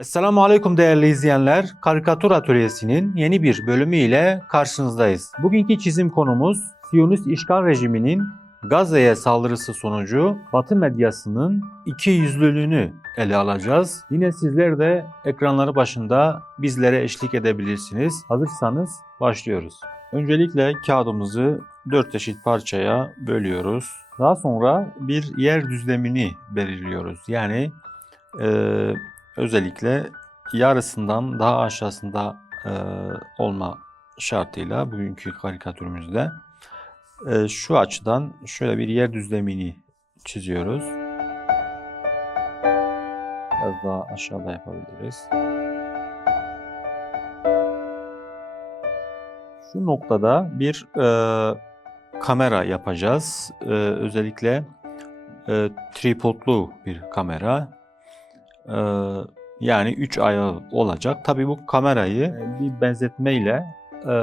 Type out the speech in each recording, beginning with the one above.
Esselamu Aleyküm değerli izleyenler. Karikatür Atölyesi'nin yeni bir bölümü ile karşınızdayız. Bugünkü çizim konumuz Siyonist işgal rejiminin Gazze'ye saldırısı sonucu Batı medyasının iki yüzlülüğünü ele alacağız. Yine sizler de ekranları başında bizlere eşlik edebilirsiniz. Hazırsanız başlıyoruz. Öncelikle kağıdımızı dört eşit parçaya bölüyoruz. Daha sonra bir yer düzlemini belirliyoruz. Yani eee özellikle yarısından daha aşağısında e, olma şartıyla bugünkü karikatürümüzde e, şu açıdan şöyle bir yer düzlemini çiziyoruz. Biraz daha aşağıda yapabiliriz. Şu noktada bir e, kamera yapacağız. E, özellikle e, tripodlu bir kamera. Ee, yani 3 ayağı olacak. Tabii bu kamerayı bir benzetmeyle e,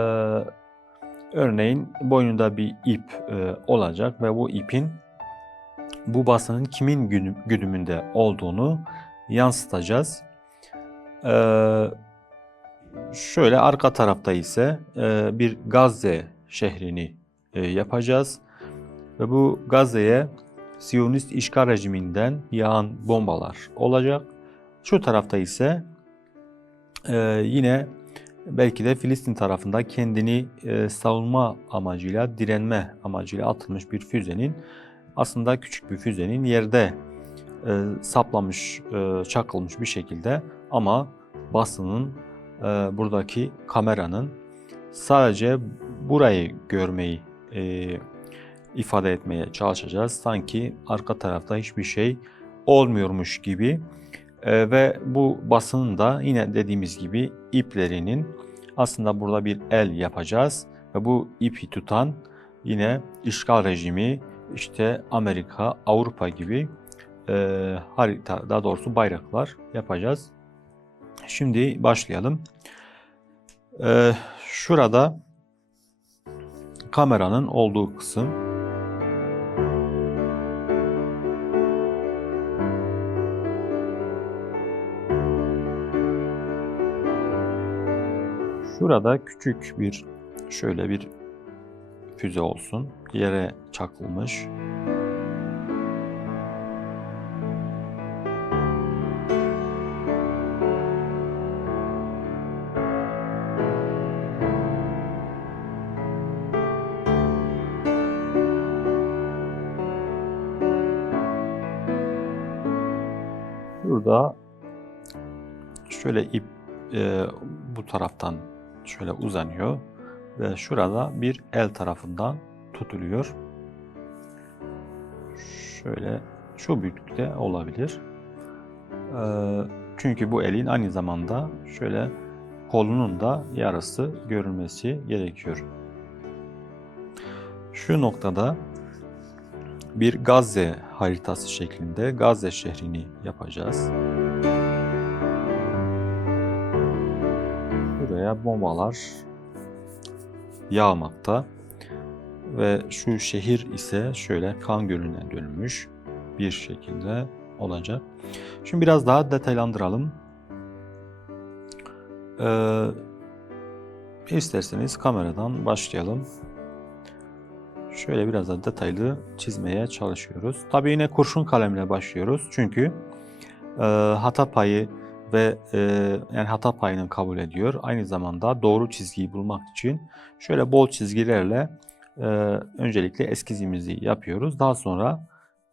örneğin boynunda bir ip e, olacak ve bu ipin bu basının kimin günü- güdümünde olduğunu yansıtacağız. Ee, şöyle arka tarafta ise e, bir Gazze şehrini e, yapacağız ve bu Gazze'ye Siyonist işgal rejiminden yağan bombalar olacak. Şu tarafta ise e, yine belki de Filistin tarafında kendini e, savunma amacıyla, direnme amacıyla atılmış bir füzenin aslında küçük bir füzenin yerde e, saplamış, e, çakılmış bir şekilde ama basının e, buradaki kameranın sadece burayı görmeyi e, ifade etmeye çalışacağız. Sanki arka tarafta hiçbir şey olmuyormuş gibi Ee, ve bu basının da yine dediğimiz gibi iplerinin aslında burada bir el yapacağız ve bu ipi tutan yine işgal rejimi işte Amerika, Avrupa gibi e, harita daha doğrusu bayraklar yapacağız. Şimdi başlayalım. Ee, şurada kameranın olduğu kısım Şurada küçük bir şöyle bir füze olsun. Yere çakılmış. Burada şöyle ip e, bu taraftan şöyle uzanıyor ve şurada bir el tarafından tutuluyor. Şöyle şu büyüklükte olabilir. E, çünkü bu elin aynı zamanda şöyle kolunun da yarısı görülmesi gerekiyor. Şu noktada bir Gazze haritası şeklinde Gazze şehrini yapacağız. Buraya bombalar yağmakta ve şu şehir ise şöyle kan gölüne dönmüş bir şekilde olacak. Şimdi biraz daha detaylandıralım. Ee, isterseniz kameradan başlayalım. Şöyle biraz da detaylı çizmeye çalışıyoruz. Tabii yine kurşun kalemle başlıyoruz. Çünkü e, hata payı ve e, yani hata payını kabul ediyor. Aynı zamanda doğru çizgiyi bulmak için şöyle bol çizgilerle e, öncelikle eskizimizi yapıyoruz. Daha sonra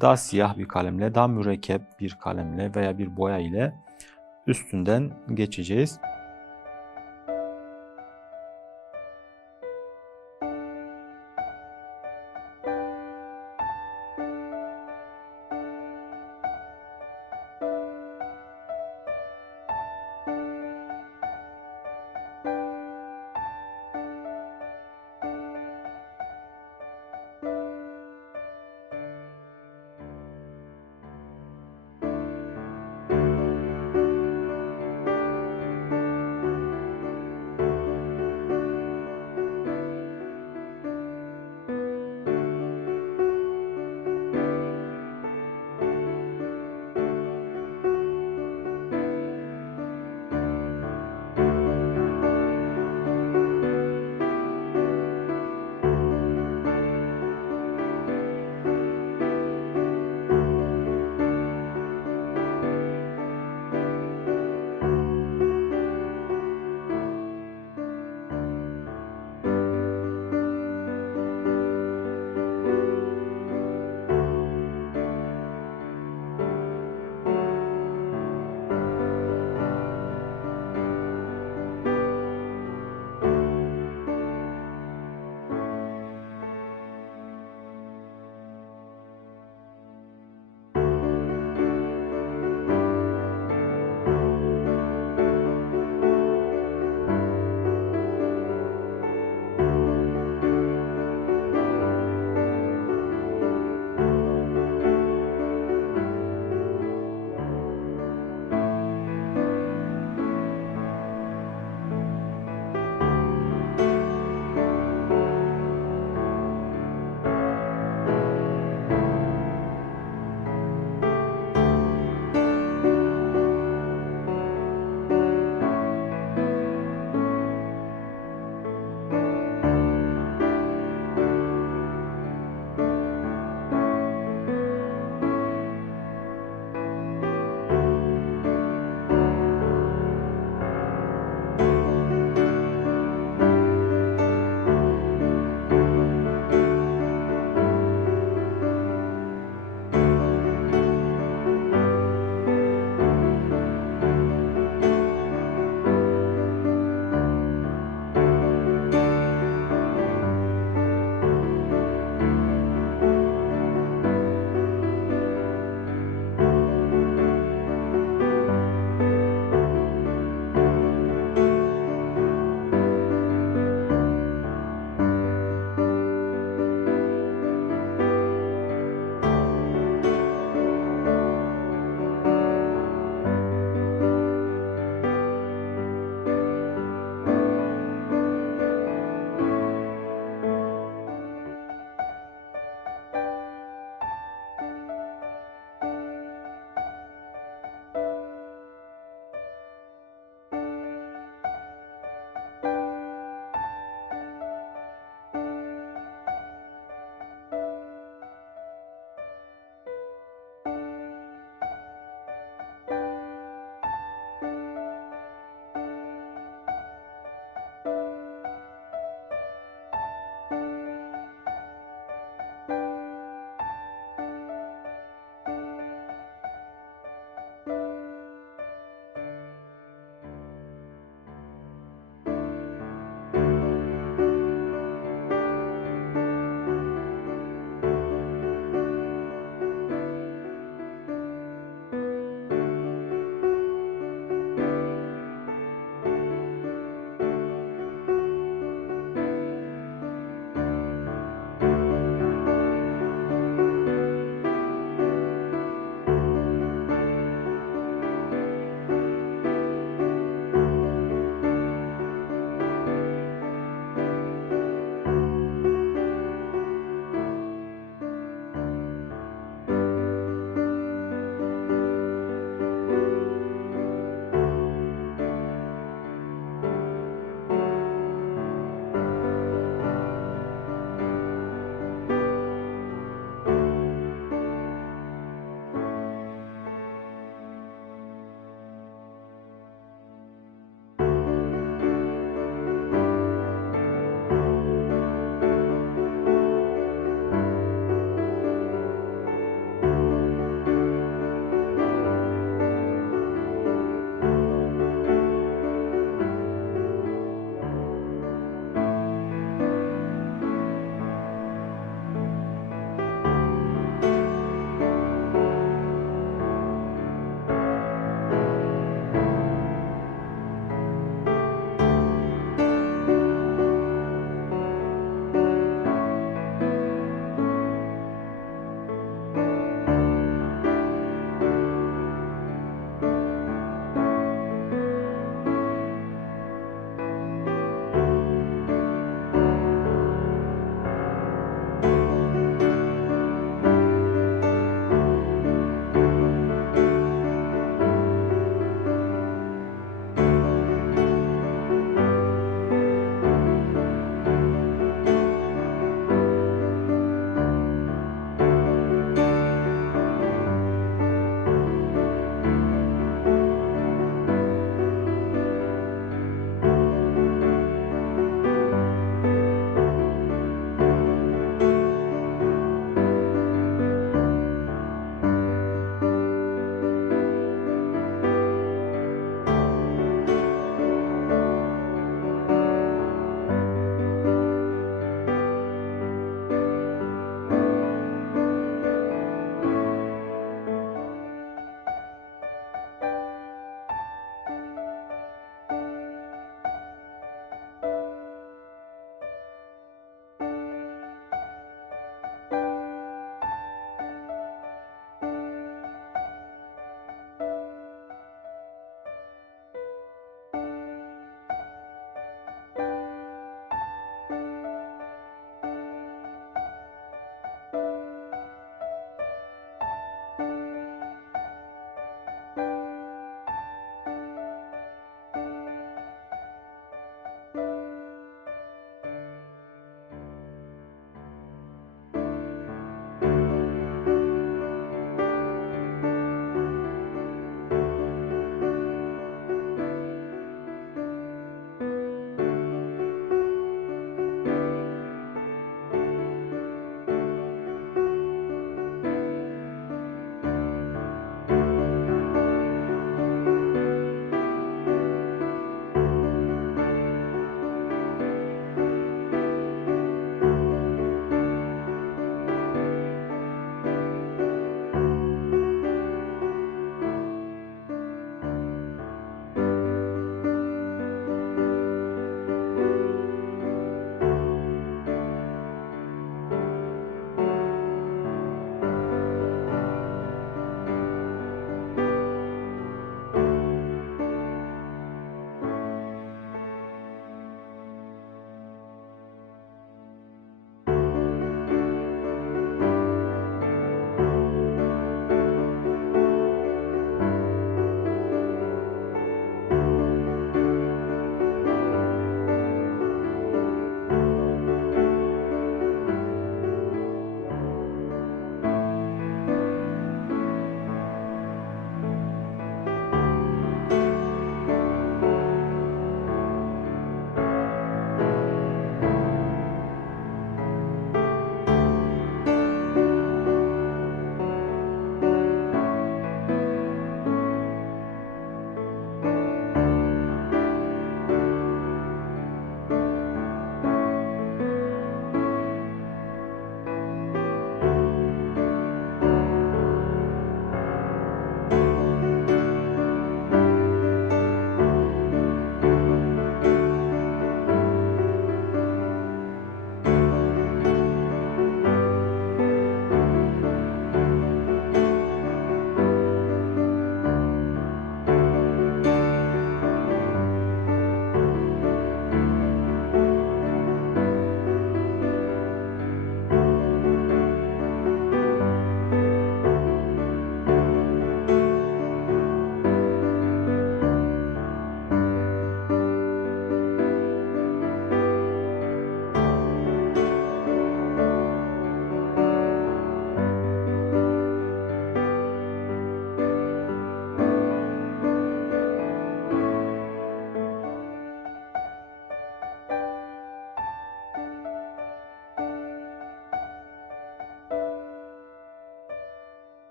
daha siyah bir kalemle, daha mürekkep bir kalemle veya bir boya ile üstünden geçeceğiz.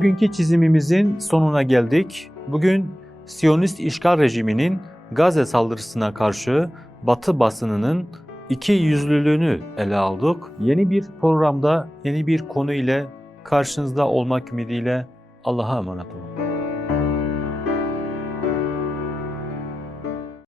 Bugünkü çizimimizin sonuna geldik. Bugün Siyonist işgal rejiminin Gazze saldırısına karşı Batı basınının iki yüzlülüğünü ele aldık. Yeni bir programda yeni bir konu ile karşınızda olmak ümidiyle Allah'a emanet olun.